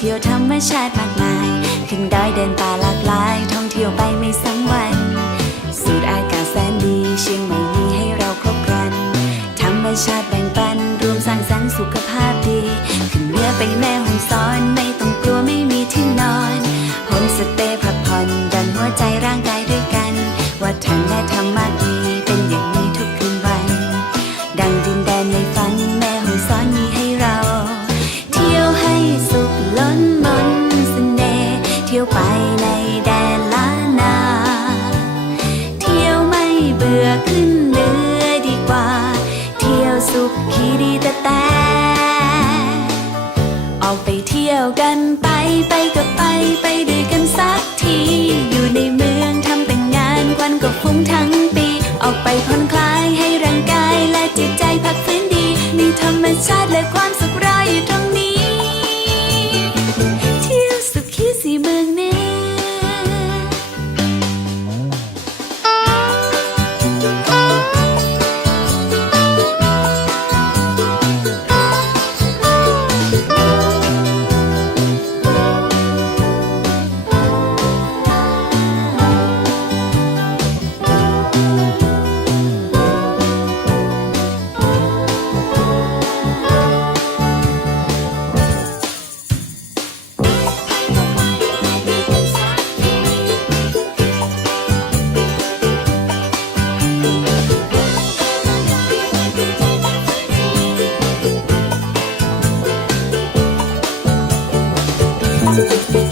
เที่ยวธรรมชาติมากมายขึ้นดอยเดินป่าหลากหลาย ท่องเที่ยวไปไม่สังวัน สูดอากาศแสนดี เชียงใหม่มีให้เราครบครัน ธรรมชาติแบ่งปัน รวมสร้างสรรค์สุขภาพดี ขึ้นเหนือไปแม่อไม่ รือขึ้นเรือดีกว่า เที่ยวสุขีรีแต่แต่ออกไปเที่ยวกันไปไปก็ไปไปด้วยกันสักที อยู่ในเมืองทำแต่งานควันก็ฟุ้งทั้งปี ออกไปผ่อคลายให้ร่างกายและจิตใจพักฟื้นดี มีธรรมชาติและความสุข